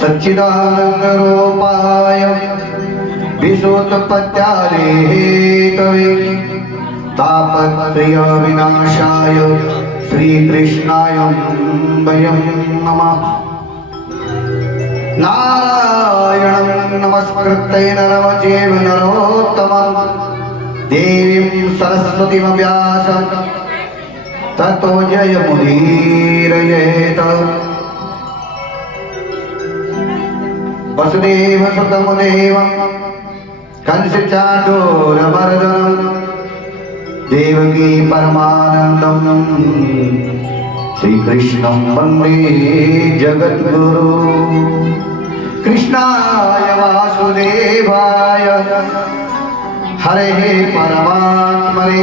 सच्चिदानंद रूपाय विशुद्धपत्यारे Hathaway तापत्रय विनाशाय श्री कृष्णाय वयं नमः। नारायणं नमस्कृत्य नरं चैव नरोत्तमं देवीं सरस्वतीं व्यासं ततो जयमुदीरयेत्। वसुदेवसुतं देवं कंसचाणूरमर्दनं देवकी परमानन्दं श्रीकृष्णं वन्दे जगद्गुरु। कृष्णाय वासुदेवाय हरे परमात्मने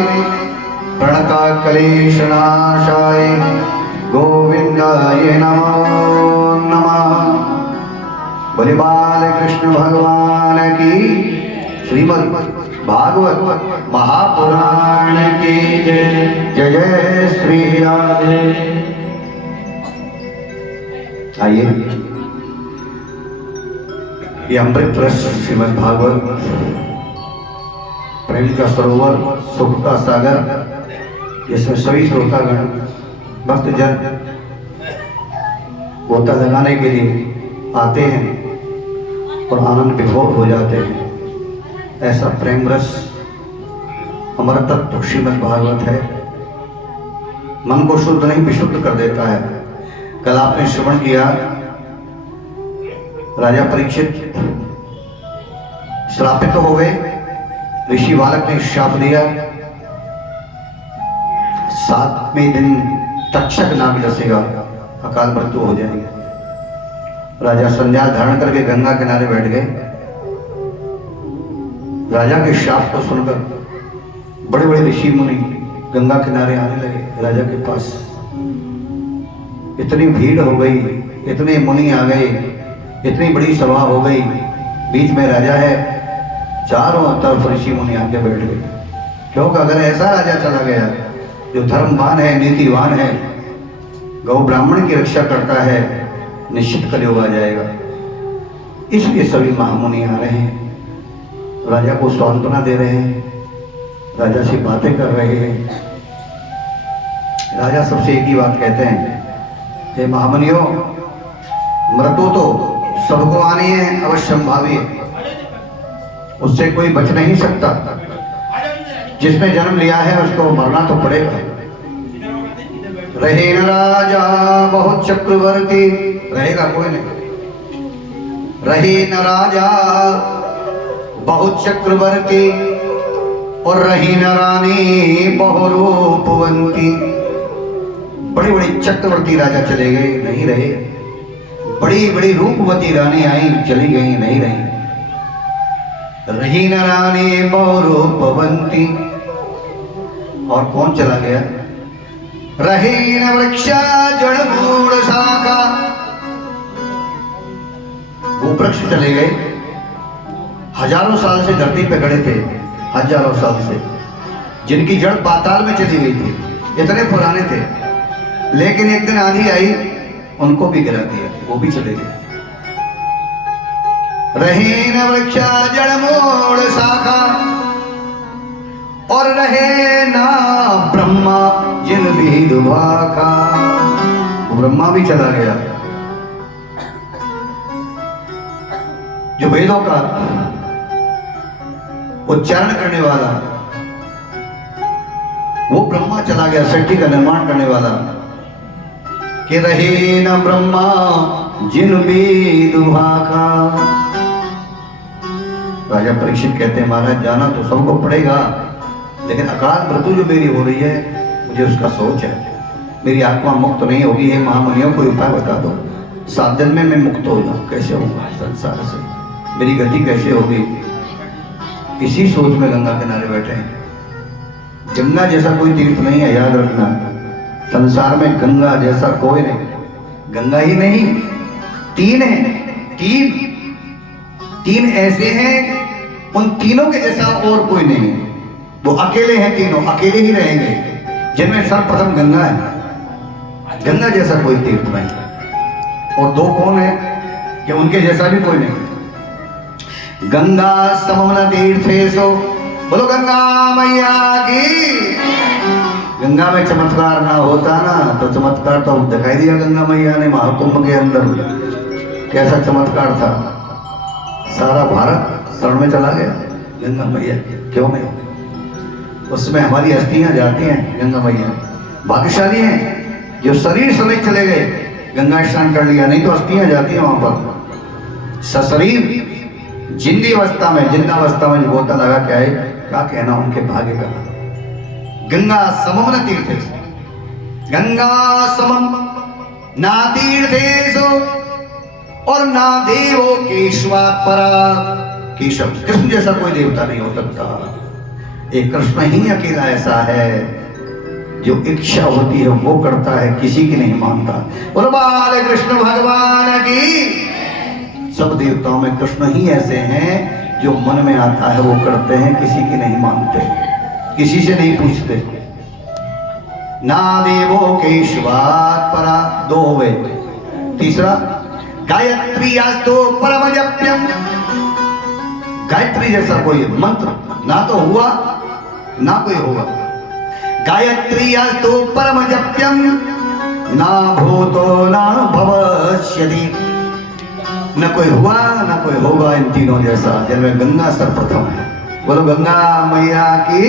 प्रणतक्लेशनाशाय गोविन्दाय नमो नमः। बोले बालकृष्ण भगवान की श्रीमद् भागवत महापुराण की जय। जय जय श्री राधे। आइए ये अमृत रस श्रीमद् भागवत प्रेम का सरोवर सुख का सागर, जिसमें सभी श्रोतागण भक्तजन गोता लगाने के लिए आते हैं और आनंद विभोर हो जाते हैं। ऐसा प्रेम रस अमर तत्व श्रीमद् भागवत है। मन को शुद्ध नहीं विशुद्ध कर देता है। कल आपने श्रवण किया, राजा परीक्षित श्रापित तो हो गए। ऋषि बालक ने शाप दिया, 7वें दिन तक्षक नाग डसेगा, अकाल मृत्यु हो जाएगी। राजा संध्या धारण करके गंगा किनारे बैठ गए। राजा के शाप को सुनकर बड़े बड़े ऋषि मुनि गंगा किनारे आने लगे राजा के पास। इतनी भीड़ हो गई, इतने मुनि आ गए, इतनी बड़ी सभा हो गई, बीच में राजा है, चारों तरफ ऋषि मुनि आके बैठ गए। क्योंकि अगर ऐसा राजा चला गया जो धर्मवान है, नीतिवान है, गौ ब्राह्मण की रक्षा करता है, निश्चित कलयुग आ जाएगा। इसलिए सभी महामुनि आ रहे हैं, राजा को सांत्वना दे रहे हैं, राजा से बातें कर रहे हैं। राजा सबसे एक ही बात कहते हैं, हे महामुनियों, मृत्यु तो सबको आनी है, अवश्यंभावी है, उससे कोई बच नहीं सकता। जिसने जन्म लिया है उसको मरना तो पड़ेगा। रहे न राजा बहुत चक्रवर्ती, रहेगा कोई नहीं। रहे न राजा बहुत चक्रवर्ती और रही न रानी बहुरूपवंती। बड़ी बड़ी चक्रवर्ती राजा चले गए, नहीं रहे। बड़ी बड़ी रूपवती रानी आई, चली गई, नहीं रही। रही न रानी बहुरूपवंती। और कौन चला गया? रही न वृक्षा जड़ मूल शाखा। वो वृक्ष चले गए, हजारों साल से धरती पे खड़े थे, हजारों साल से, जिनकी जड़ पाताल में चली गई थी, इतने पुराने थे। लेकिन एक दिन आंधी आई, उनको भी गिरा दिया, वो भी चले गए। रहे न वृक्षा जड़ मूल शाखा और रहे ना ब्रह्मा जिन भी दुभाखा। ब्रह्मा भी चला गया, जो वेदों का उच्चारण करने वाला, वो ब्रह्मा चला गया, सृष्टि का निर्माण करने वाला। कि रहे न ब्रह्मा जिन भी दुभाखा। राजा परीक्षित कहते हैं, महाराज जाना तो सबको पड़ेगा, लेकिन अकाल मृत्यु जो मेरी हो रही है, मुझे उसका सोच है। मेरी आत्मा मुक्त नहीं होगी। ये महामुनियों को उपाय बता दो, 7 दिन में मैं मुक्त हो जाऊं। कैसे होगा संसार से, मेरी गति कैसे होगी? इसी सोच में गंगा किनारे बैठे हैं। गंगा जैसा कोई तीर्थ नहीं है, याद रखना। संसार में गंगा जैसा कोई नहीं। गंगा ही नहीं, 3 है, 3 ऐसे हैं, उन तीनों के जैसा और कोई नहीं है। वो अकेले हैं, तीनों अकेले ही रहेंगे, जिनमें सर्वप्रथम गंगा है। गंगा जैसा कोई तीर्थ नहीं। और 2 कौन है? कि उनके जैसा भी कोई नहीं। गंगा सममन तीर्थेषु, बोलो गंगा मैया की। गंगा में चमत्कार ना होता ना तो चमत्कार तो दिखाई दिया गंगा मैया ने महाकुंभ के अंदर, कैसा चमत्कार था। सारा भारत शरण में चला गया गंगा मैया, क्यों नहीं? उसमें हमारी हस्तियां जाती हैं गंगा मैया, भाग्यशाली हैं जो शरीर समेत चले गए, गंगा स्नान कर लिया, नहीं तो हस्तियां जाती हैं वहां पर सशरीर जिंदी अवस्था में, जिंदावस्था में जो गोता लगा के आए, क्या कहना उनके भाग्य का। गंगा समम न तीर्थेषु, गंगा समम ना तीर्थेषु और ना देवो केशवात् परा। केशव कृष्ण जैसा कोई देवता नहीं हो सकता, एक कृष्ण ही अकेला ऐसा है जो इच्छा होती है वो करता है, किसी की नहीं मानता। बोलो बाल कृष्ण भगवान की। सब देवताओं में कृष्ण ही ऐसे हैं जो मन में आता है वो करते हैं, किसी की नहीं मानते, किसी से नहीं पूछते। ना देवो केशवात् परा, दो हो गए। तीसरा गायत्री आस्तो परम जप्यम, गायत्री जैसा कोई मंत्र ना तो हुआ ना कोई होगा। गायत्री आस्तो परम जप्यम ना भूतो ना भविष्यति, न कोई हुआ ना कोई होगा इन तीनों जैसा, जिनमें गंगा सर्वप्रथम है। बोलो गंगा मैया की।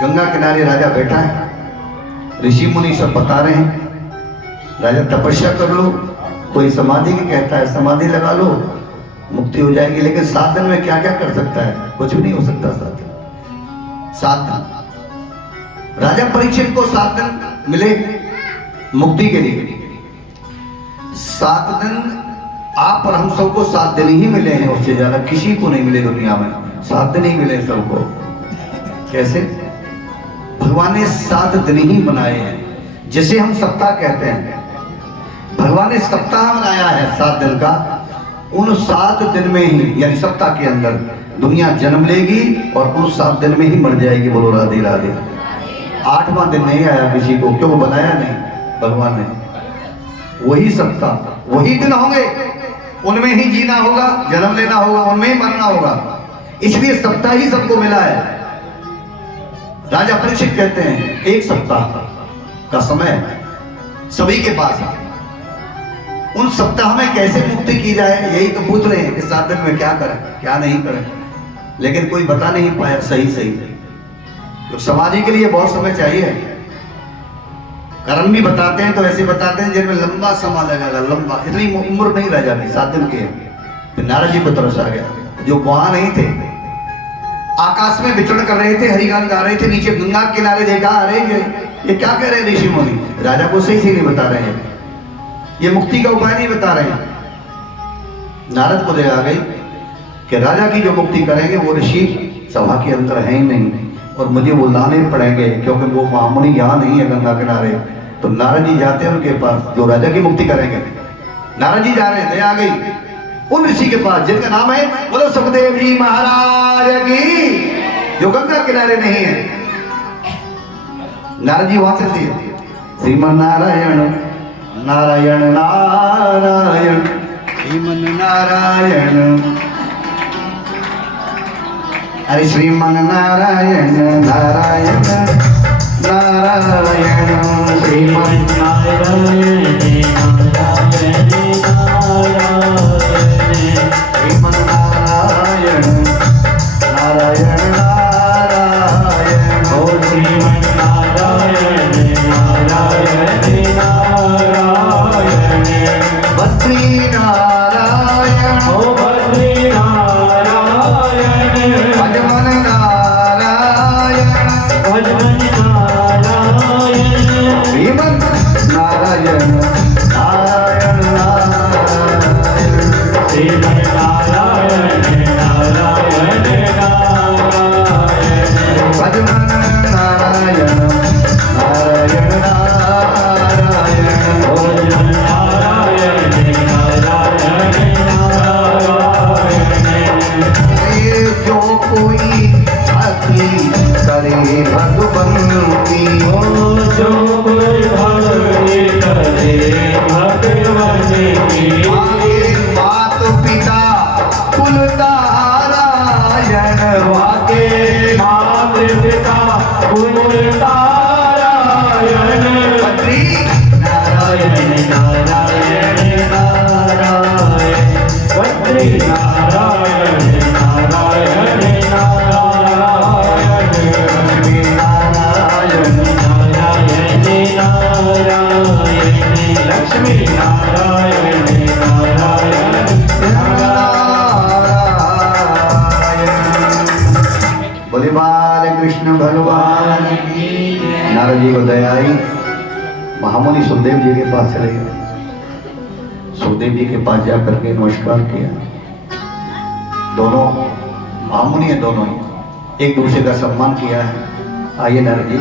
गंगा किनारे राजा बैठा है, ऋषि मुनि सब बता रहे हैं, राजा तपस्या कर लो, कोई समाधि की कहता है समाधि लगा लो मुक्ति हो जाएगी, लेकिन 7 दिन में क्या क्या कर सकता है? कुछ भी नहीं हो सकता। 7 दिन राजा परीक्षित को 7 दिन मिले मुक्ति के लिए। 7 दिन आप और हम सबको 7 दिन ही मिले हैं, उससे ज्यादा किसी को नहीं मिले दुनिया में। 7 दिन ही मिले सबको। कैसे? भगवान ने 7 दिन ही बनाए हैं, जिसे हम सप्ताह कहते हैं। भगवान ने सप्ताह बनाया है 7 दिन का, उन 7 दिन में ही यानी सप्ताह के अंदर दुनिया जन्म लेगी और उन 7 दिन में ही मर जाएगी। बोलो राधे राधे। 8वां दिन नहीं आया किसी को, क्यों? बनाया नहीं भगवान ने। वही सप्ताह वही दिन होंगे, उनमें ही जीना होगा, जन्म लेना होगा, उनमें ही मरना होगा, इसलिए सप्ताह ही सबको मिला है। राजा परीक्षित कहते हैं 1 सप्ताह का समय सभी के पास है, उन सप्ताह में कैसे मुक्ति की जाए यही तो पूछ रहे हैं कि 7 दिन में क्या करें क्या नहीं करें, लेकिन कोई बता नहीं पाया सही। तो समाधि के लिए बहुत समय चाहिए। कर्म भी बताते हैं तो ऐसे बताते हैं जिनमें लंबा समय लगेगा, लंबा, इतनी उम्र नहीं रह जाती 7 दिन के। फिर नारद जी को तरस आ गया, जो वहां नहीं थे, आकाश में विचरण कर रहे थे, हरिगान गा रहे थे, नीचे गंगा किनारे देखा, अरे ये क्या कह रहे हैं ऋषि मुनि? राजा को सही नहीं बता रहे हैं, ये मुक्ति का उपाय नहीं बता रहे हैं। नारद को दया आ गई कि राजा की जो मुक्ति करेंगे वो ऋषि सभा के अंदर है ही नहीं, और मुझे वो लाने पड़ेंगे क्योंकि वो महामुनि यहाँ नहीं है गंगा किनारे। तो नारद जी जाते हैं उनके पास, जो राजा की मुक्ति करेंगे। नारद जी जा रहे हैं, दया आ गई उन ऋषि के पास जिनका नाम है बोलो सुखदेव जी महाराज की, जो गंगा किनारे नहीं है। नारद जी वहां चलती है, श्रीमन नारायण नारायण नारायण श्रीमन नारायण, अरे श्रीमन नारायण नारायण नारायण श्रीमन नारायण नारायण श्रीमन नारायण नारायण नारायण ओ श्रीमन नारायण नारायण नारायण बद्री नारायण ओ बद्री नारायण भजमन नारायण भजमन नारायण भगवान की। नारद जी को दया आई, महामुनि सुखदेव जी के पास चले गए। सुखदेव जी के पास जाकर के नमस्कार किया। दोनों महामुनि है, दोनों ही एक दूसरे का सम्मान किया है। आइए नारद जी,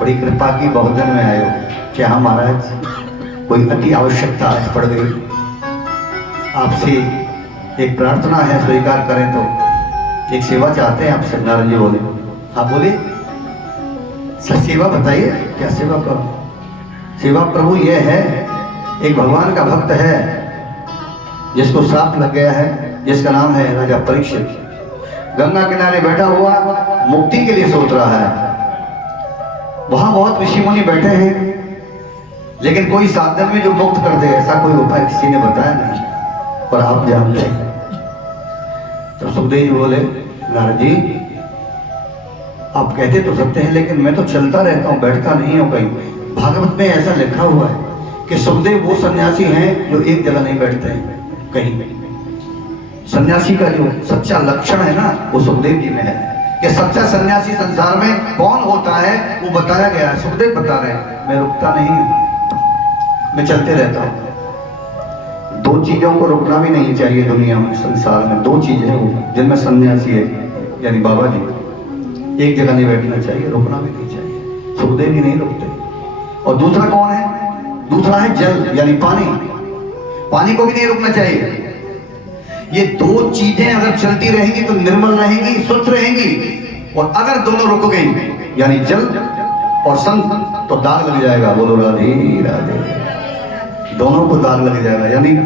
बड़ी कृपा की, बहुत दिन में आए हो। क्या हाँ महाराज, कोई अति आवश्यकता आज पड़ गई, आपसे एक प्रार्थना है, स्वीकार करें तो। एक सेवा चाहते हैं आपसे। नारद जी बोले, हाँ बोले, सच सेवा बताइए, क्या सेवा करो? सेवा प्रभु ये है, एक भगवान का भक्त है जिसको श्राप लग गया है, जिसका नाम है राजा परीक्षित। गंगा किनारे बैठा हुआ मुक्ति के लिए सोच रहा है। वहां बहुत ऋषि मुनि बैठे हैं, लेकिन कोई साधन में जो मुक्त कर दे ऐसा कोई उपाय किसी ने बताया नहीं, और आप जानते हैं। तो सुखदेव जी बोले, नारद जी आप कहते तो सत्य हैं, लेकिन मैं तो चलता रहता हूँ, बैठता नहीं हूँ कहीं। भागवत में ऐसा लिखा हुआ है कि सुखदेव वो सन्यासी हैं जो एक जगह नहीं बैठते हैं कहीं। सन्यासी का जो सच्चा लक्षण है ना, वो सुखदेव जी में है कि सच्चा सन्यासी संसार में कौन होता है वो बताया गया है। सुखदेव बता रहे हैं, मैं रुकता नहीं हूं, मैं चलते रहता हूं। दो चीजों को रुकना भी नहीं चाहिए दुनिया में, संसार में दो चीजें हैं वो जिनमें सन्यासी है, यानी बाबा जी। एक जगह नहीं बैठना चाहिए, रुकना भी नहीं चाहिए। सुखदेव जी नहीं रुकते। और दूसरा कौन है? दूसरा है जल, यानी पानी। पानी को भी नहीं रुकना चाहिए। ये दो चीजें अगर चलती रहेंगी तो निर्मल रहेंगी, स्वच्छ रहेंगी। और अगर दोनों रुक गई, यानी जल और संत, तो दाग लग जाएगा। बोलो राधे राधे। दोनों को दाग लग जाएगा, यानी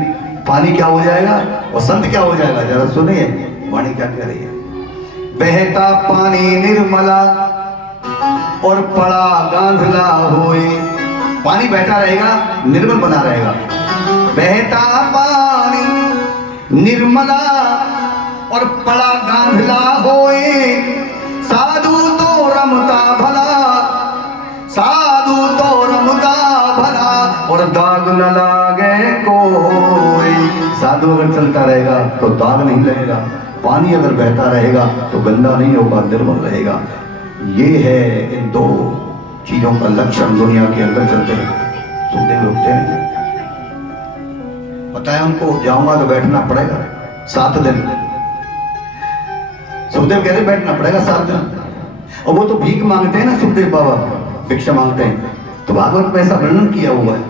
पानी क्या हो जाएगा और संत क्या हो जाएगा। जरा सुनिए वाणी क्या कह रही है। बहता पानी निर्मला और पड़ा गांधला होए। पानी बहता रहेगा, निर्मल बना रहेगा। बहता पानी निर्मला और पड़ा गांधला होए। साधु तो रमता भला, साधु तो रमता भला, और दाग न लागे कोई। साधु अगर चलता रहेगा तो दाग नहीं लगेगा, पानी अगर बहता रहेगा तो गंदा नहीं होगा, निर्मल रहेगा। ये है इन दो चीजों का लक्षण दुनिया के अंदर चलते हैं। सुखदेव रुकते हैं। बताया उनको, जाऊंगा तो बैठना पड़ेगा 7 दिन। सुखदेव कहते बैठना पड़ेगा 7 दिन। और वो तो भीख मांगते हैं ना, सुखदेव बाबा भिक्षा मांगते हैं। तो भागवत में ऐसा वर्णन किया हुआ है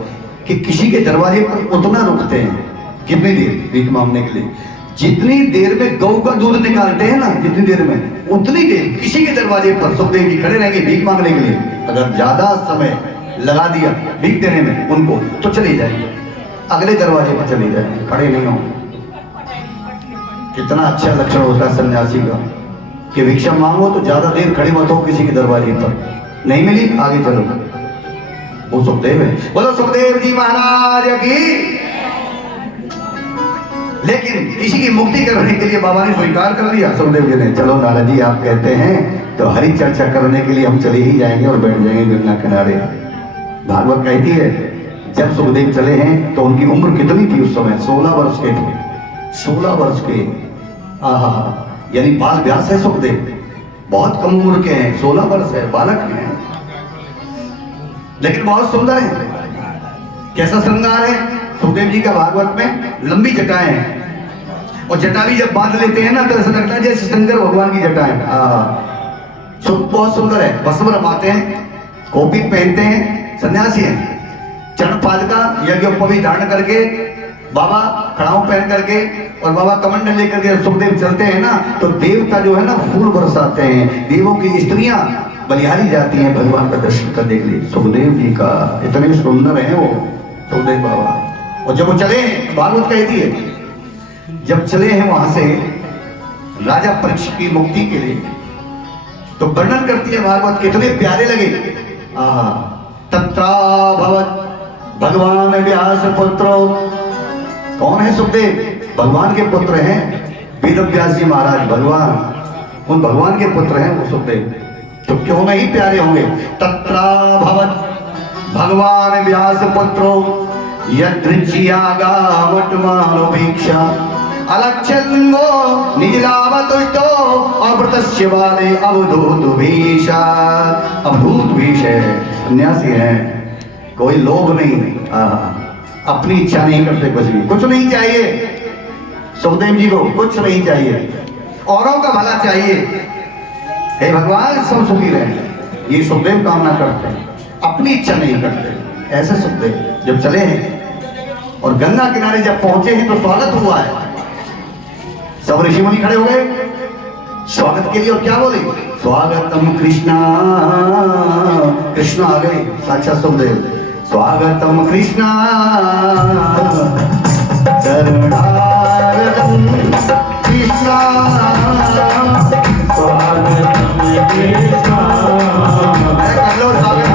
कि किसी के दरवाजे पर उतना रुकते हैं, कितनी देर भीख मांगने के लिए। जितनी देर में गौ का दूध निकालते हैं ना, जितनी देर में, उतनी देर किसी के दरवाजे पर सुखदेव जी खड़े रहेंगे भीख मांगने के लिए। अगर ज्यादा समय लगा दिया भीख देने में उनको, तो चले जाएंगे, अगले दरवाजे पर चले जाएंगे, खड़े नहीं होंगे। कितना अच्छा लक्षण होता है सन्यासी का कि भिक्षा मांगो तो ज्यादा देर खड़े मत हो किसी के दरवाजे पर। नहीं मिली, आगे चलो। वो सुखदेव है। बोलो सुखदेव जी महाराज की। लेकिन किसी की मुक्ति करने के लिए बाबा ने स्वीकार कर लिया। सुखदेव जी ने, चलो नारद जी आप कहते हैं तो हरि चर्चा करने के लिए हम चले ही जाएंगे और बैठ जाएंगे गंगा किनारे। भागवत कहती है जब सुखदेव चले हैं तो उनकी उम्र कितनी थी उस समय? 16 वर्ष के थे। 16 वर्ष के, आहा, यानी बाल व्यास है सुखदेव, बहुत कम उम्र के हैं, 16 वर्ष है, बालक हैं, लेकिन बहुत सुंदर है। कैसा श्रृंगार है सुखदेव जी का भागवत में? लंबी जटाएं हैं, और जटा भी जब बांध लेते हैं ना तो ऐसा लगता है जैसे शंकर भगवान की जटाएं। बहुत सुंदर है। भस्म रमाते हैं, कौपीन पहनते हैं, सन्यासी हैं। चरण पादुका यज्ञोपवीत धारण करके, बाबा खड़ाऊ पहन करके, और बाबा कमंडल लेकर के सुखदेव चलते हैं ना, तो देवता जो है ना फूल बरसाते हैं। देवों की स्त्रियां बलिहारी जाती हैं भगवान का दर्शन करने के लिए। सुखदेव जी का इतने सुंदर है वो सुखदेव बाबा। और जब वो चले, भागवत कहती है जब चले हैं वहां से राजा परीक्षित की मुक्ति के लिए, तो वर्णन करती है भागवत कितने प्यारे लगे। तत्राभवत् भगवान व्यास पुत्र। कौन है सुखदेव? भगवान के पुत्र हैं। वेद व्यास जी महाराज भगवान, उन भगवान के पुत्र हैं वो सुखदेव, तो क्यों नहीं प्यारे होंगे। तत्राभवत् भगवान व्यास पुत्रो यदृच्छियागावट मानोपेक्षा। अलक्षंगो निजलावतुष्टो अवृतस्य वाले अवधूत भीषा। अवधूत भीष है, सन्यासी है, कोई लोभ नहीं, अपनी इच्छा नहीं करते, कुछ नहीं चाहिए। सुखदेव जी को कुछ नहीं चाहिए, औरों का भला चाहिए। हे भगवान सब सुखी रहे, ये सुखदेव कामना करते हैं, अपनी इच्छा नहीं करते। ऐसे सुखदेव जब चले हैं और गंगा किनारे जब पहुंचे हैं तो स्वागत हुआ है। सब ऋषि मुनि खड़े हो गए स्वागत के लिए, और क्या बोले? स्वागतम कृष्णा। कृष्ण आ गए, साक्षात सुखदेव। स्वागतम कृष्णा शरणागतम कृष्णा। स्वागतम कृष्णा। कर लो स्वागत।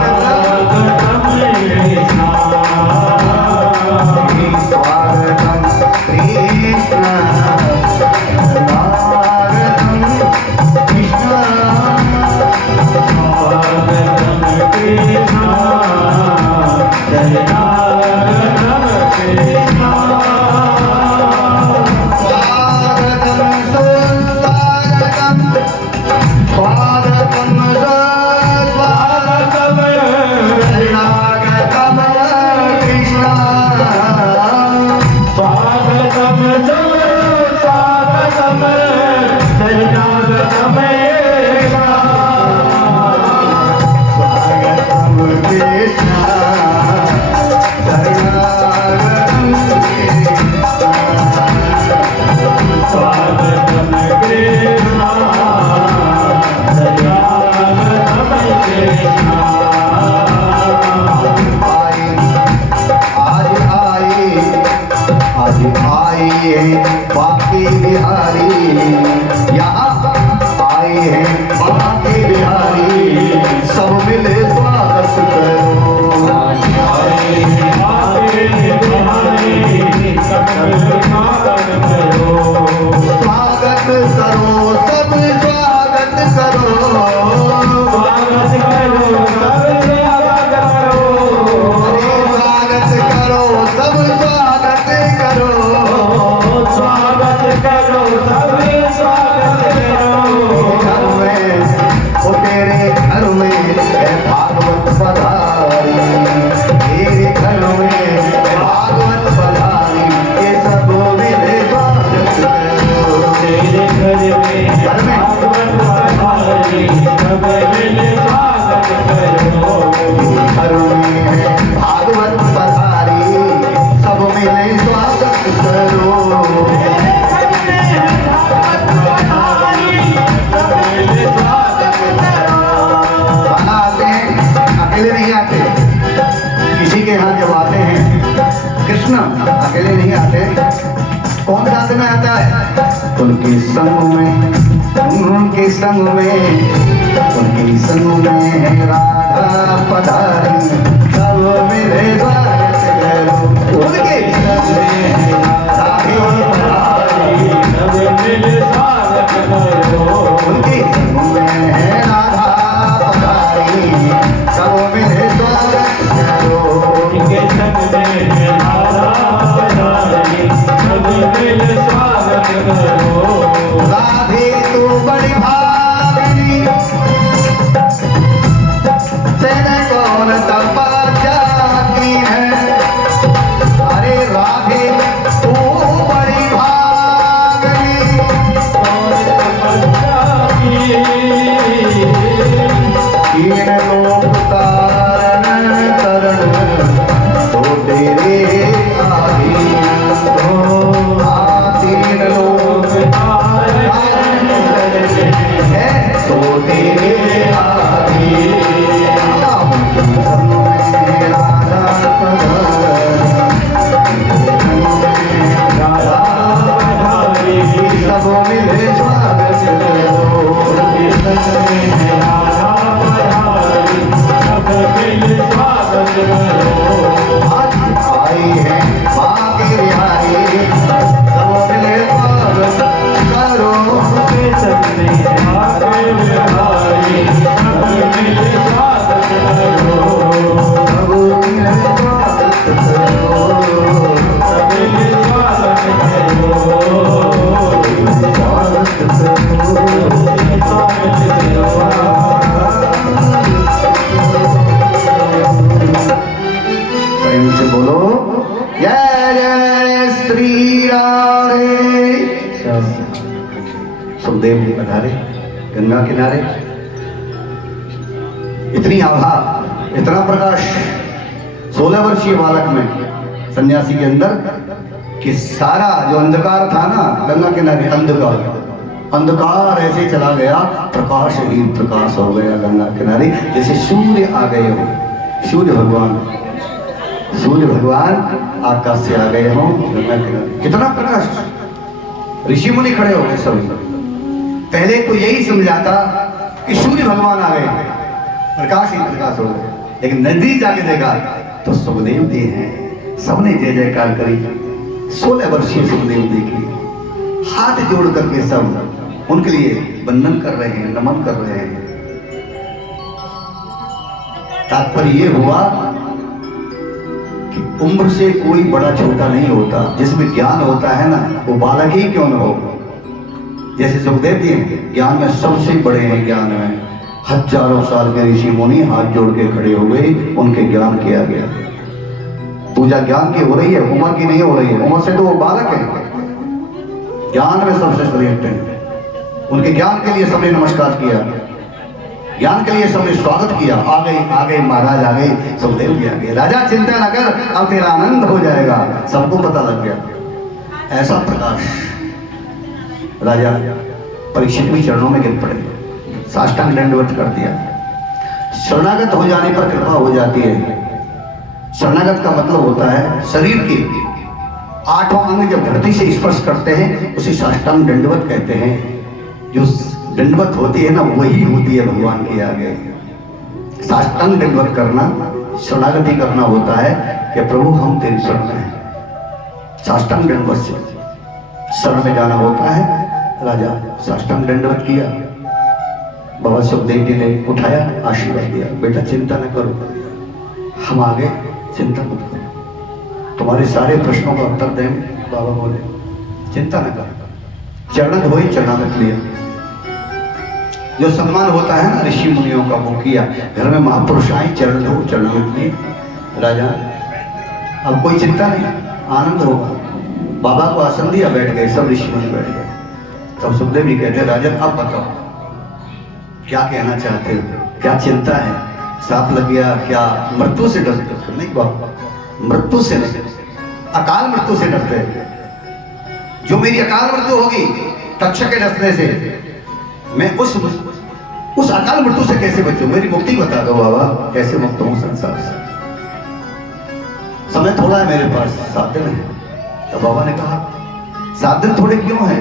बाकी बिहारी यहाँ आए हैं, बाकी बिहारी सब मिले स्वागत करो। आए हैं बाकी बिहारी सब मिले स्वागत करो। स्वागत करो सब स्वागत करो। स्वागत करो सब स्वागत करो। स्वागत करो सब स्वागत करो। स्वागत करो सभी स्वागत करो। घर में वो तेरे घर में है भागवत पधारी, तेरे घर में है भागवत पधारी, ये सब मेरे स्वागत करो। तेरे घर में भागवत पधारी, सब मेरे स्वागत करो। घर में है भागवत पधारी, सब मेरे स्वागत करो। अकेले नहीं आते, किसी के यहाँ जब आते हैं कृष्ण अकेले नहीं आते। कौन साथ में आता है? उनके संग में, उनके संग में, उनके संग में है राधा पधारी, सब मेरे स्वागत करो। उनके संग में है राधा पधारी, सब मेरे स्वागत करो। उनके संग में है राधा पधारी, सब मेरे स्वागत करो। उनके संग में है राधा पधारी, सब मेरे स्वागत करो। राधे तू बड़ी भागी, तेरे कौन तपस्या की है? अरे राधे तू बड़ी भागी, कौन तपस्या की? तीन लोक तारण करण तो तेरे आधीन हो। तीन लोक तारण है तो तेरे आधीन। गंगा किनारे इतनी आभा, इतना प्रकाश 16 वर्षीय बालक में, सन्यासी के अंदर, कि सारा जो अंधकार था ना गंगा किनारे, अंधकार ऐसे चला गया, प्रकाश ही प्रकाश हो गया गंगा किनारे, जैसे सूर्य आ गए हो। सूर्य भगवान आकाश से आ गए हो गंगा किनारे। कितना प्रकाश! ऋषि मुनि खड़े हो गए सब। पहले तो यही समझा था कि सूर्य भगवान आ गए, प्रकाश ही प्रकाश हो गए, लेकिन नजदीक जाके देखा तो सुखदेव जी हैं। सबने जय जयकार करी। 16 वर्षीय सुखदेव जी की हाथ जोड़ करके सब उनके लिए वंदन कर रहे हैं, नमन कर रहे हैं। तात्पर्य ये हुआ कि उम्र से कोई बड़ा छोटा नहीं होता। जिसमें ज्ञान होता है ना, वो बालक ही क्यों न हो। जैसे सुखदेव जी हैं, ज्ञान में सबसे बड़े हैं। ज्ञान में हजारों साल के ऋषि मुनि हाथ जोड़ के खड़े हो गए, उनके ज्ञान किया गया। पूजा ज्ञान की हो रही है, उम्र की नहीं हो रही है। उम्र से तो वो बालक है, ज्ञान में सबसे श्रेष्ठ है। उनके ज्ञान के लिए सबने नमस्कार किया, ज्ञान के लिए सबने स्वागत किया। आ गए महाराज, आ गए सुखदेव जी, आ गए। राजा चिंता न कर, अब तेरा आनंद हो जाएगा। सबको पता लग गया। ऐसा प्रकाश। राजा परीक्षित भी चरणों में गिर पड़े, साष्टांग दंडवत कर दिया। शरणागत हो जाने पर कृपा हो जाती है। शरणागत का मतलब होता है शरीर के 8वां अंग जब धरती से स्पर्श करते हैं उसे साष्टांग दंडवत कहते हैं। जो दंडवत होती है ना, वही होती है भगवान के आगे। साष्टांग दंडवत करना, शरणागति करना होता है कि प्रभु हम तेरी शरण में हैं। साष्टांग दंडवत से शरण में जाना होता है। राजा साष्टांग दंडवत किया। बाबा सुखदेव जी ने उठाया, आशीर्वाद दिया, बेटा चिंता न करो, हम आगे, चिंता मत करो, तुम्हारे सारे प्रश्नों का उत्तर देंगे। बाबा बोले चिंता न करो। चरण धोई, चरणागत लिया। जो सम्मान होता है ना ऋषि मुनियों का, वो किया। घर में महापुरुष आए, चरण धो, चरणागत लिए। राजा अब कोई चिंता नहीं, आनंद होगा। बाबा को आसन दिया, बैठ गए, सब ऋषि मुनि बैठ गए। तब सुखदेव जी कहते, राजन अब बताओ क्या कहना चाहते हो, क्या चिंता है, सांप लग गया, क्या मृत्यु से डरते हो? नहीं बाबा, मृत्यु से नहीं, अकाल मृत्यु से डरते हैं। जो मेरी अकाल मृत्यु होगी तक्षक के डसने से, मैं उस अकाल मृत्यु से कैसे बचूं? मेरी मुक्ति बता दो बाबा, कैसे मुक्त हूं संसार से। समय थोड़ा है मेरे पास, 7 दिन है। तो बाबा ने कहा 7 दिन थोड़े क्यों है?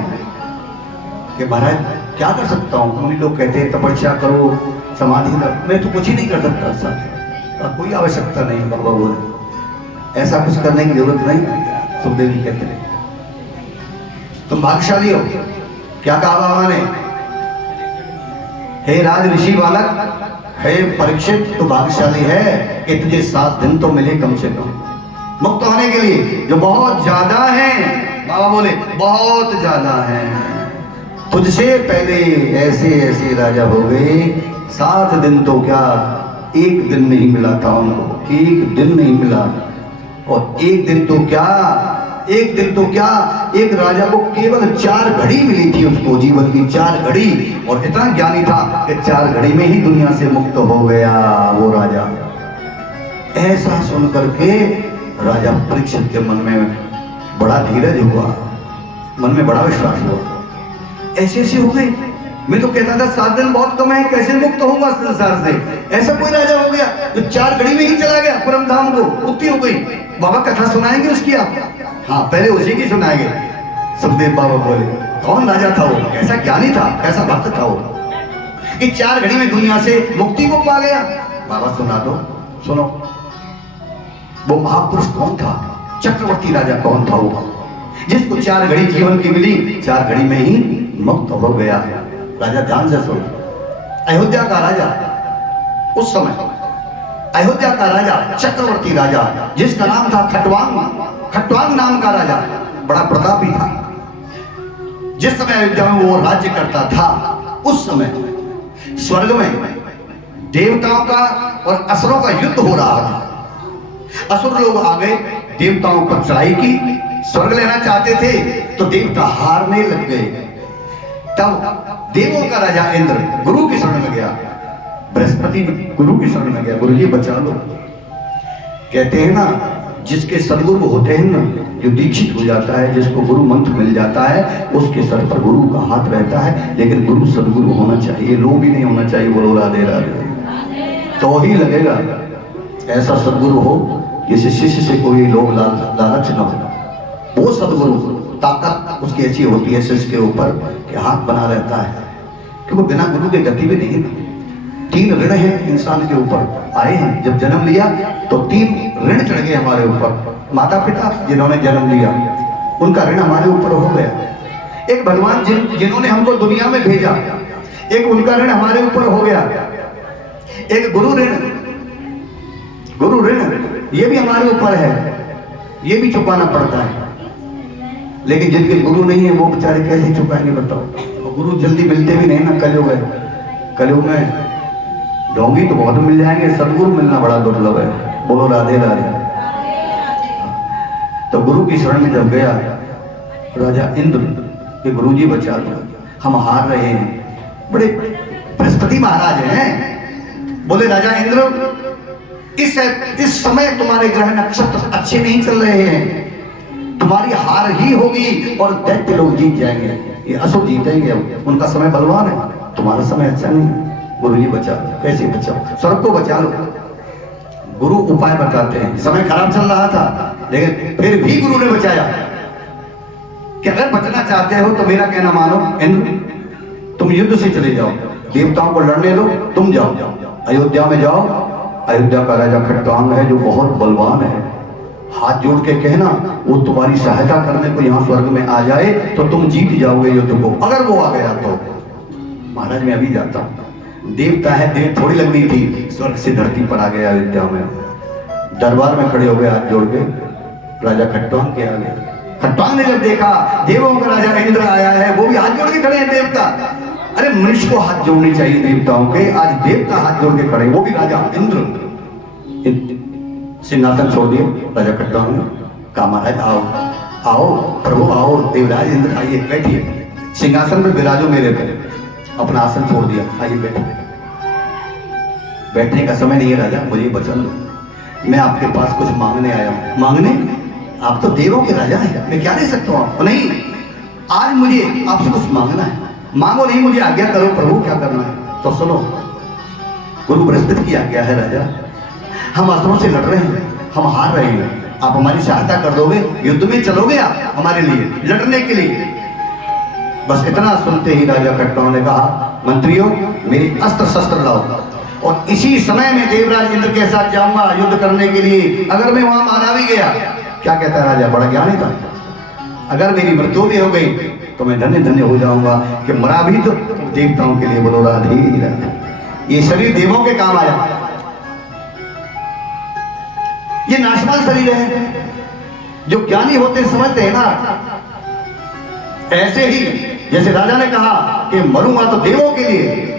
कि महाराज क्या कर सकता हूँ? उन्हीं लोग कहते हैं तपस्या करो, समाधि कर, मैं तो कुछ ही नहीं कर सकता सर, कोई आवश्यकता नहीं। बाबा बोले ऐसा कुछ करने की जरूरत नहीं। सुखदेव जी कहते हैं तुम भाग्यशाली हो। क्या कहा बाबा ने? हे राज ऋषि बालक, हे परीक्षित, तू भाग्यशाली है कि तुझे 7 दिन तो मिले कम से कम मुक्त होने के लिए, जो बहुत ज्यादा है। बाबा बोले बहुत ज्यादा है। तुझसे पहले ऐसे ऐसे राजा हो गए, 7 दिन तो क्या, 1 दिन नहीं मिला था उनको, 1 दिन नहीं मिला। और 1 दिन तो क्या, 1 दिन तो क्या, एक राजा को केवल 4 घड़ी मिली थी, उसको जीवन की 4 घड़ी। और इतना ज्ञानी था कि 4 घड़ी में ही दुनिया से मुक्त हो गया वो राजा। ऐसा सुन करके राजा परीक्षित के मन में बड़ा धीरज हुआ, मन में बड़ा विश्वास हुआ। ऐसे ऐसे हो गए। मैं तो कहता था 7 दिन बहुत कम है, कैसे मुक्त होऊंगा संसार से। ऐसा कोई राजा हो गया जो 4 घड़ी में ही चला गया परम धाम को, मुक्ति हो गई। बाबा कथा सुनाएंगे उसकी आप? हाँ, पहले उसी की सुनाएंगे। सुखदेव बाबा बोले कौन राजा था वो, कैसा ज्ञानी था, कैसा भक्त था वो कि 4 घड़ी में दुनिया से मुक्ति को पा गया? बाबा सुना दो, सुनो। वो महापुरुष कौन था? चक्रवर्ती राजा कौन था वो, जिसको 4 घड़ी जीवन की मिली, 4 घड़ी में ही मुक्त हो गया? राजा ध्यान से सुन। अयोध्या का राजा, उस समय अयोध्या का राजा, चक्रवर्ती राजा, जिसका नाम था खटवांग। खटवांग नाम का राजा, बड़ा प्रतापी था। जिस समय अयोध्या में वो राज्य करता था, उस समय स्वर्ग में देवताओं का और असुरों का युद्ध हो रहा था। असुर लोग आ गए, देवताओं पर चढ़ाई की, स्वर्ग लेना चाहते थे, तो देवता हारने लग गए। तब देवों का राजा इंद्र गुरु की शरण में गया, बृहस्पति गुरु की शरण में गया, गुरु जी बचा लो। कहते हैं ना, जिसके सदगुरु होते हैं ना, जो दीक्षित हो जाता है, जिसको गुरु मंत्र मिल जाता है, उसके सर पर गुरु का हाथ रहता है। लेकिन गुरु सदगुरु होना चाहिए, लोभ भी नहीं होना चाहिए। बोलो राधे राधे, तो ही लगेगा। ऐसा सदगुरु हो जिसे शिष्य से कोई लोभ लालच न हो। वो सदगुरु ताकत उसकी ऐसी होती है शिष्य के ऊपर कि हाथ बना रहता है, क्योंकि बिना गुरु के गति भी नहीं। 3 ऋण हैं इंसान के ऊपर आए हैं। जब जन्म लिया तो 3 ऋण चढ़ गए हमारे ऊपर। माता पिता जिन्होंने जन्म लिया, उनका ऋण हमारे ऊपर हो गया। एक भगवान जिन्होंने हमको दुनिया में भेजा, एक उनका ऋण हमारे ऊपर हो गया। एक गुरु ऋण ये भी हमारे ऊपर है, ये भी चुकाना पड़ता है। लेकिन जिनके गुरु नहीं है वो बेचारे कैसे चुकाएंगे बताओ। गुरु जल्दी मिलते भी नहीं ना। कलयुग में ढोंगी तो बहुत मिल जाएंगे, सदगुरु मिलना बड़ा दुर्लभ है। बोलो राधे राधे। तो गुरु की शरण में जब गया राजा इंद्र के, गुरु जी बचा लो, हम हार रहे हैं। बड़े बृहस्पति महाराज हैं। बोले राजा इंद्र, इस समय तुम्हारे ग्रह नक्षत्र अच्छे नहीं चल रहे हैं, तुम्हारी हार ही होगी और दैत्य लोग जीत जाएंगे, ये असुर जीतेंगे। उनका समय बलवान है, तुम्हारा समय अच्छा नहीं है। गुरु जी बचा लो। कैसे बचाओ? स्वर्ग को बचा लो। गुरु उपाय बताते हैं। समय खराब चल रहा था, लेकिन फिर भी गुरु ने बचाया कि अगर बचना चाहते हो तो मेरा कहना मानो, इंद्र तुम युद्ध से चले जाओ, देवताओं को लड़ने दो, तुम जाओ अयोध्या में जाओ। अयोध्या का राजा खट्टांग है जो बहुत बलवान है, हाथ जोड़ के कहना वो तुम्हारी सहायता करने को यहाँ स्वर्ग में आ जाए तो तुम जीत जाओगे युद्ध को। अगर वो आ गया तो महाराज मैं अभी जाता हूँ। देवता है, देर थोड़ी लगनी थी, स्वर्ग से धरती पर आ गया अयोध्या में। दरबार में खड़े हो गए हाथ जोड़ के राजा खट्टांग के आगे। खट्टांग ने जब देखा देवों का राजा इंद्र आया है, वो भी हाथ जोड़ के खड़े हैं देवता। अरे मनुष्य को हाथ जोड़ने चाहिए देवताओं के, आज देवता हाथ जोड़ के खड़े, वो भी राजा इंद्र। सिंहासन छोड़ दिया राजा खट्टांग ने, कहा महाराज आओ आओ प्रभु आओ, देवराज इंद्र आइए बैठिए, सिंहासन पर विराजो मेरे पे। अपना आसन छोड़ दिया, आइए बैठो। बैठने का समय नहीं है राजा, मुझे वचन दो, मैं आपके पास कुछ मांगने आया हूं। मांगने? आप तो देवों के राजा हैं, मैं क्या दे सकता हूं आपको? नहीं, आज मुझे आपसे कुछ मांगना है। मांगो नहीं, मुझे आज्ञा करो प्रभु, क्या करना है? तो सुनो, गुरु बृहस्पति की आज्ञा है राजा, हम अस्त्रों से लड़ रहे हैं, हम हार रहे हैं, आप हमारी सहायता कर दोगे, युद्ध में चलोगे आप हमारे लिए लड़ने के लिए? बस इतना सुनते ही राजा खट्टांग ने कहा, मंत्रियों मेरी अस्त्र शस्त्र लाओ और इसी समय में देवराज इंद्र के साथ जाऊंगा युद्ध करने के लिए। अगर मैं वहां मारा भी गया, क्या कहता है राजा, बड़ा ज्ञानी था, अगर मेरी मृत्यु भी हो गई तो मैं धन्य धन्य हो जाऊंगा कि मरा भी तो देवताओं के लिए। बोलो राधे राधे। ये शरीर देवों के काम आया, ये नाशवान शरीर है। जो ज्ञानी होते समझते हैं ना, ऐसे ही जैसे राजा ने कहा कि मरूंगा तो देवों के लिए,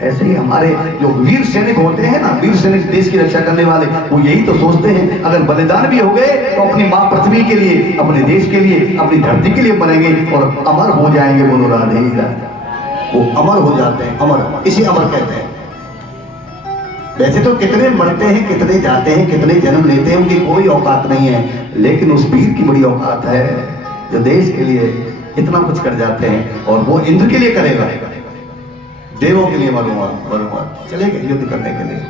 ऐसे ही हमारे जो वीर सैनिक होते हैं ना, वीर सैनिक देश की रक्षा करने वाले, वो यही तो सोचते हैं अगर बलिदान भी हो गए तो अपनी माँ पृथ्वी के लिए, अपने देश के लिए, अपनी धरती के लिए मरेंगे और अमर हो जाएंगे। बोलो राधे राधे। वो अमर हो जाते हैं, अमर, इसी अमर कहते हैं। वैसे तो कितने मरते हैं, कितने जाते हैं, कितने जन्म लेते हैं, उनकी कोई औकात नहीं है, लेकिन उस वीर की बड़ी औकात है जो देश के लिए इतना कुछ कर जाते हैं। और वो इंद्र के लिए करेगा, देवों के लिए मरूंगा, चले गए युद्ध करने के लिए।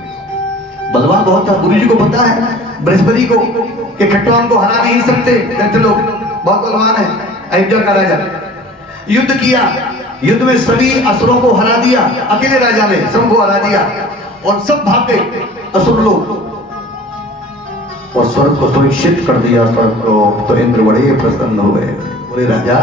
बलवान बहुत था, गुरु जी को पता है बृहस्पति को कि खट्टांग को हरा नहीं सकते, दैत्य लोग बहुत बलवान है। अयोध्या का राजा युद्ध किया, युद्ध में सभी असुरों को हरा दिया, अकेले राजा ने सबको हरा दिया और सब भाग गए असुर लोग, और स्वर्ग को सुरक्षित कर दिया स्वर्ग को। तो इंद्र बड़े प्रसन्न हुए, बोले राजा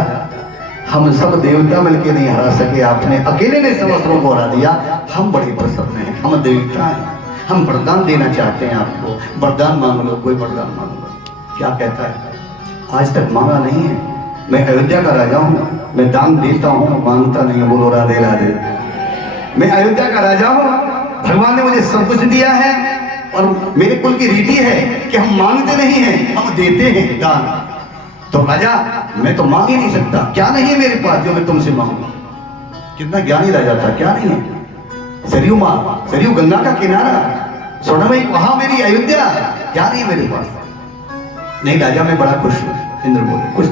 हम सब देवता मिलके नहीं हरा सके, आपने अकेले ने सब असुरों को हरा दिया, हम बड़े प्रसन्न हैं, हम देवता हैं, हम वरदान देना चाहते हैं आपको, वरदान मांग लो, कोई वरदान मांग लो। क्या कहता है, आज तक मांगा नहीं है, मैं अयोध्या का राजा हूँ, मैं दान देता हूँ, मांगता नहीं। बोलो राधे राधे। मैं अयोध्या का राजा हूँ, भगवान ने मुझे सब कुछ दिया है और मेरे कुल की रीति है कि हम मांगते नहीं हैं, हम देते हैं दान। तो राजा मैं तो मांग ही नहीं सकता, क्या नहीं है मेरे पास जो मैं तुमसे मांगूंगा? कितना ज्ञानी राजा था, क्या नहीं है। सरयू माँ, सरयू गंगा का किनारा, स्वर्णमयी वहां मेरी अयोध्या, क्या नहीं मेरे पास। नहीं राजा मैं बड़ा खुश हूं। इंद्र बोले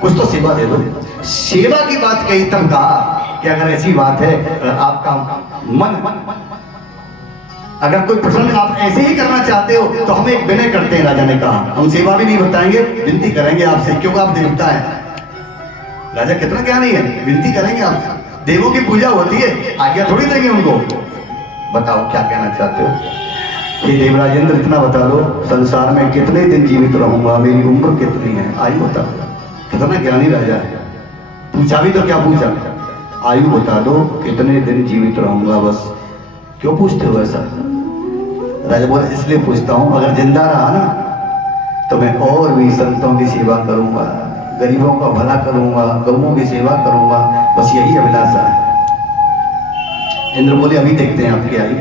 कुछ तो सेवा दे दो। सेवा की बात कही तब कहा कि अगर ऐसी बात है, आपका मन अगर कोई प्रसन्न आप ऐसे ही करना चाहते हो तो हम एक विनय करते हैं। राजा ने कहा हम सेवा भी नहीं बताएंगे, विनती करेंगे आपसे, क्योंकि आप देवता हैं। राजा कितना ज्ञानी है, विनती करेंगे आपसे। देवों की पूजा होती है, आज्ञा थोड़ी देंगे उनको। बताओ क्या कहना चाहते हो। ये देवराजेंद्र इतना बता दो, संसार में कितने दिन जीवित रहूंगा, मेरी उम्र कितनी है, आयु बता दो। कितना ज्ञानी राजा है। पूछा भी तो क्या पूछा, आयु बता दो कितने दिन जीवित रहूंगा बस। क्यों पूछते हो ऐसा। राजा बोले इसलिए पूछता हूं, अगर जिंदा रहा ना तो मैं और भी संतों की सेवा करूंगा, गरीबों का भला करूंगा, गौओं की सेवा करूंगा, बस यही अभिलाषा है। इंद्र बोले अभी देखते हैं आपकी आयु।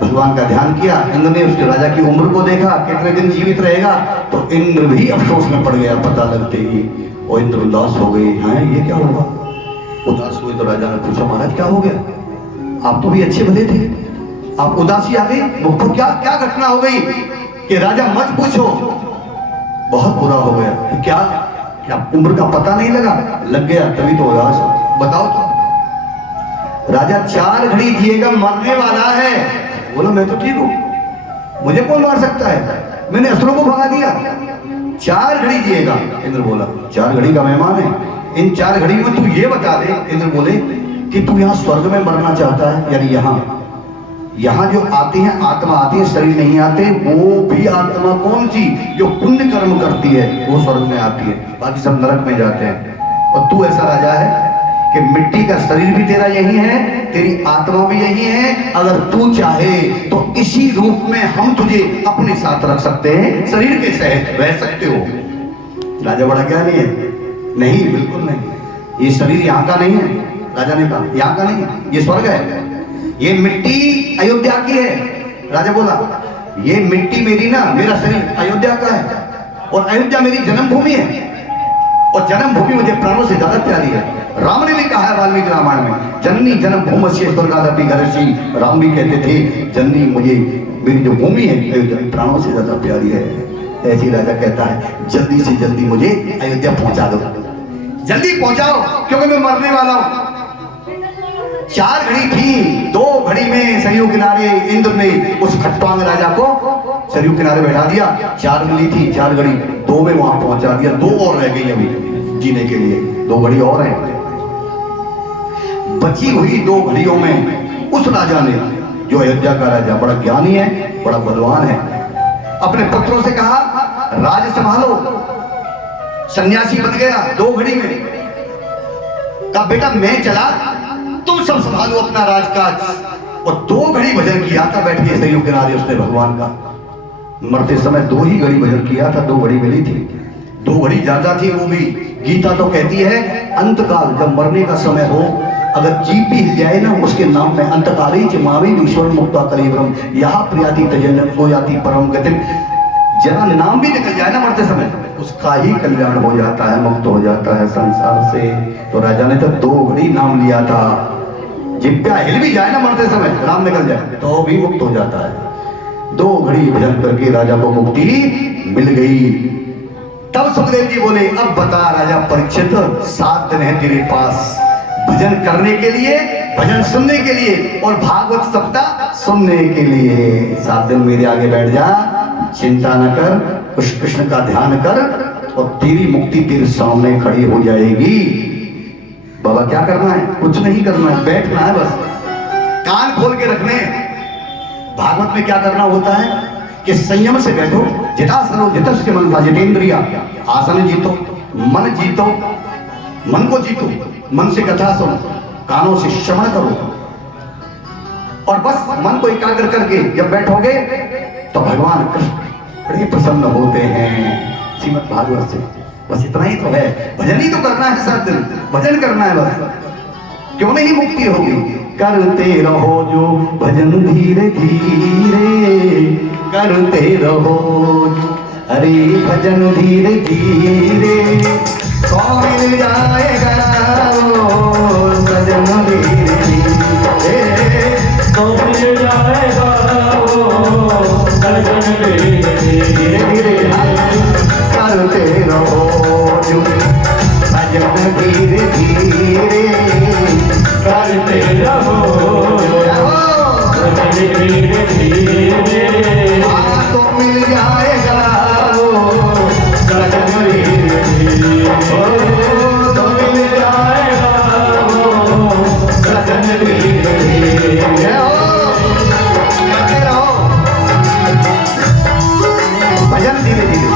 भगवान का ध्यान किया, इंद्र ने उसके राजा की उम्र को देखा, कितने दिन जीवित रहेगा, तो इंद्र भी अफसोस में पड़ गया पता लगते ही। और इंद्र उदास हो गए, हैं ये क्या हुआ। उदास हुए तो राजा ने पूछा महाराज क्या हो गया, आप तो भी अच्छे भले थे, आप उदासी आ गई, मुझको क्या क्या घटना हो गई। कि राजा मत पूछो, बहुत बुरा हो गया। क्या क्या उम्र का पता नहीं लगा, लग गया तभी तो उदास। बताओ तो। राजा 4 घड़ी जिएगा, मरने वाला है। बोला मैं तो ठीक हूं, मुझे कौन मार सकता है, मैंने असुरों को भगा दिया। 4 घड़ी जिएगा। इंद्र बोला 4 घड़ी का मेहमान है, इन 4 घड़ी में तू ये बता दे। इंद्र बोले कि तू यहाँ स्वर्ग में मरना चाहता है, यानी यहाँ जो आते हैं आत्मा आती है, शरीर नहीं आते। वो भी आत्मा कौन सी, जो पुण्य कर्म करती है वो स्वर्ग में आती है, बाकी सब नरक में जाते हैं। और तू ऐसा राजा है कि मिट्टी का शरीर भी तेरा यही है, तेरी आत्मा भी यही है। अगर तू चाहे तो इसी रूप में हम तुझे अपने साथ रख सकते हैं, शरीर के सहित रह सकते हो। राजा बड़ा ज्ञानी है। नहीं बिल्कुल नहीं, ये शरीर यहाँ का नहीं है। राजा ने कहा यहाँ का नहीं है, ये स्वर्ग है, ये मिट्टी अयोध्या की है। राजा बोला ये मिट्टी मेरी ना, मेरा शरीर अयोध्या का है, और अयोध्या मेरी जन्मभूमि है, और जन्मभूमि मुझे प्राणों से ज्यादा प्यारी है। राम ने भी कहा है वाल्मीकि रामायण में, जननी जन्मभूमस्य स्वर्गादपि गर्षि। राम भी कहते थे जननी मुझे, मेरी जो भूमि है अयोध्या प्राणों से ज्यादा प्यारी है। ऐसी राजा कहता है जल्दी से जल्दी मुझे अयोध्या पहुंचा दो, जल्दी पहुंचाओ, क्योंकि मैं मरने वाला हूं। 4 घड़ी थी, 2 घड़ी में सरयू किनारे इंद्र ने उस खट्वांग राजा को सरयू किनारे बैठा दिया। 4 मिली थी, 4 घड़ी 2 में वहां पहुंचा दिया। 2 और रह गई अभी जीने के लिए, 2 घड़ी और है। बची हुई 2 घड़ियों में उस राजा ने, जो अयोध्या का राजा बड़ा ज्ञानी है, बड़ा बलवान है, अपने पुत्रों से कहा राज संभालो। सन्यासी बन गया 2 घड़ी में। कहा बेटा मैं चला, तुम सब संभालो अपना राजकाज। और 2 घड़ी भजन किया था बैठ के सरयू किनारे उसने भगवान का। मरते समय 2 ही घड़ी भजन किया था, 2 घड़ी मिली थी, 2 घड़ी ज्यादा थी। वो भी गीता तो कहती है अंतकाल, जब मरने का समय हो, अगर जीप भी हिल जाए ना उसके नाम में, अंतकाली चिमावी ईश्वर मुक्ता कलीब्रम, यहाँ प्रियाति तजन्नत सो जाती परम गतिम। जरा नाम भी निकल जाए ना मरते समय, उसका ही कल्याण हो जाता है, मुक्त हो जाता है संसार से। तो राजा ने तो 2 घड़ी नाम लिया था, जिप्या हिल भी जाए ना मरते समय, नाम निकल जाए तो भी मुक्त हो जाता है। 2 घड़ी भजन करके राजा को मुक्ति मिल गई। तब सुखदेव जी बोले अब बता राजा परीक्षित, 7 दिन है तेरे पास भजन करने के लिए, भजन सुनने के लिए, और भागवत सप्ताह सुनने के लिए। 7 दिन मेरे आगे बैठ जा, चिंता न कर, उस कृष्ण का ध्यान कर, और तेरी मुक्ति तेरे सामने खड़ी हो जाएगी। बाबा क्या करना है, कुछ नहीं करना है, बैठना है बस, कान खोल के रखने। भागवत में क्या करना होता है कि संयम से बैठो, जितासनो जितस्य मन था जितेंद्रिया, आसन जीतो, मन जीतो, मन को जीतो, मन से कथा सुनो, कानों से श्रवण करो, और बस मन को एकाग्र करके जब बैठोगे तो भगवान कृष्ण बड़े प्रसन्न होते हैं श्रीमद् भागवत से। बस इतना ही तो है, भजन ही तो करना है, 7 दिन भजन करना है बस, क्यों नहीं मुक्ति होगी। करते रहो जो भजन धीरे धीरे, करते रहो हरे भजन धीरे धीरे, कौन मिल जाएगा सजन धीरे धीरे तो मिल जाएगा वो सजन धीरे धीरे करते रहो जो भजन धीरे धीरे करते रहो सजन धीरे धीरे तो मिल जाएगा वो सजन धीरे धीरे तो मिल जाएगा वो सजन धीरे धीरे करते रहो भजन धीरे धीरे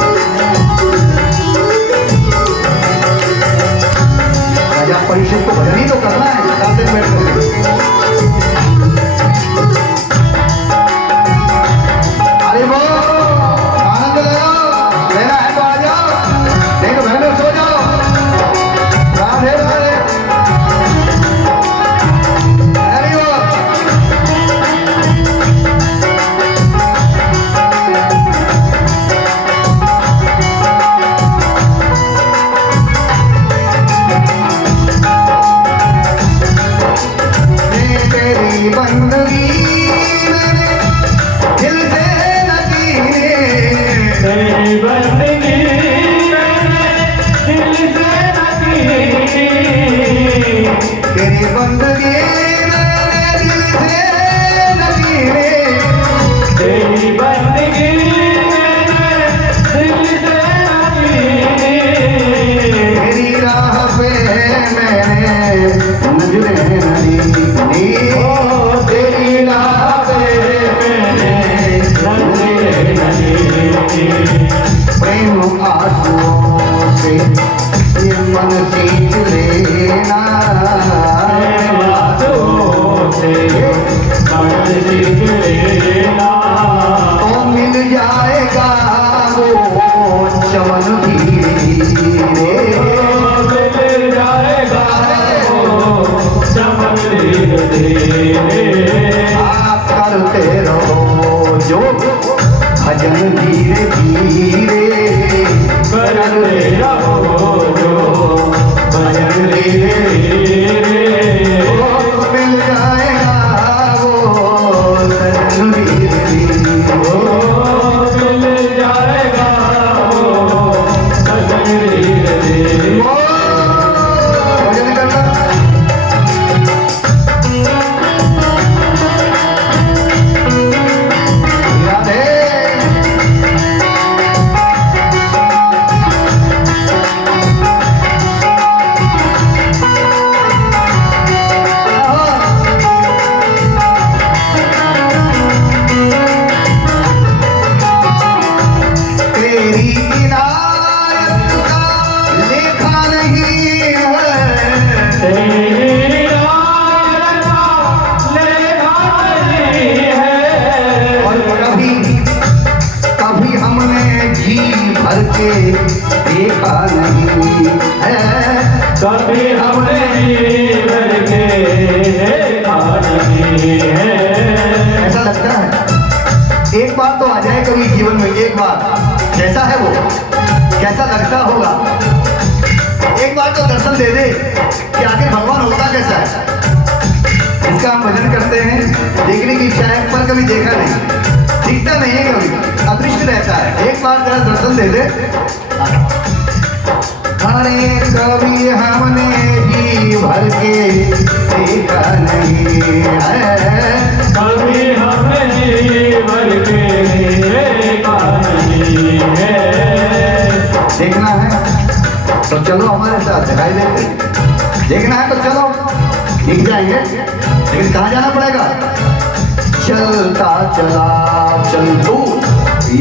राजा परीक्षित को भजन ही तो करना है साथ में बैठ करके अरे वो आनंद ले लो लेना है तो आ जाओ नहीं तो घर में सो जाओ राधे राधे अरे वो तेरी बंदगी मैंने दिल से न की तेरी बंदगी मैंने दिल से न की तेरी बंदगी मैंने दिल से न की तेरी बंदगी मैंने दिल से न की तेरी राह पे मैंने नजरें नहीं दी तेरी राह पे मैंने नजरें नहीं की प्रेम आंसुओं से ये मन सींच लेना आंसुओं से मन सींच लेना तो मिल जाएगा वो चमन धीरे धीरे मिल जाएगा वो चमन धीरे धीरे आप करते रहो जो भजन धीरे धीरे करते रहो जो भजन धीरे धीरे वो मिल जाएगा वो सजन धीरे धीरे मिल जाएगा वो सजन धीरे धीरे वो भजन करना राधे तेरी इनायत का लेखा नहीं है तेरी याद का लेखा नहीं है और कभी कभी हमने जी भर के देखा नहीं है कभी हमने जीवन के देखा नहीं है ऐसा लगता है एक बार तो आ जाए कभी जीवन में एक बार कैसा है वो कैसा लगता होगा एक बार तो दर्शन दे दे कि आखिर भगवान होता कैसा है इसका हम भजन करते हैं देखने की इच्छा है पर कभी देखा नहीं दिखता नहीं है कभी अदृश्य रहता है एक बार जरा दर्शन दे दे अरे कभी हमने जी भर के देखा नहीं है कभी हमने जीवन के देखा नहीं है देखना है तो चलो हमारे साथ दिखाई देते देखना है तो चलो दिख जाएंगे लेकिन कहाँ जाना पड़ेगा चलता चला चल तू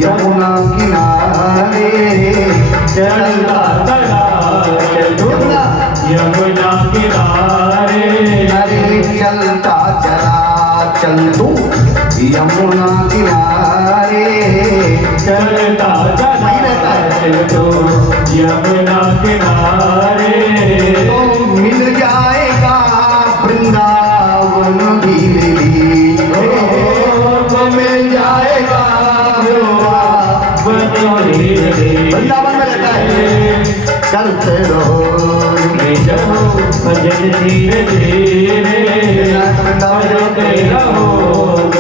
यमुना किनारे चलता चला चलो यमुना किनारे अरे चलता चला चल तू यमुना किनारे चलता वहीं रहता है चलो यमुना किनारे तो मिल जाएगा वृंदावन धीरे धीरे तो मिल जाएगा वृंदावन में रहता है करते रहो जहो भजन धीरे धीरे करते रहो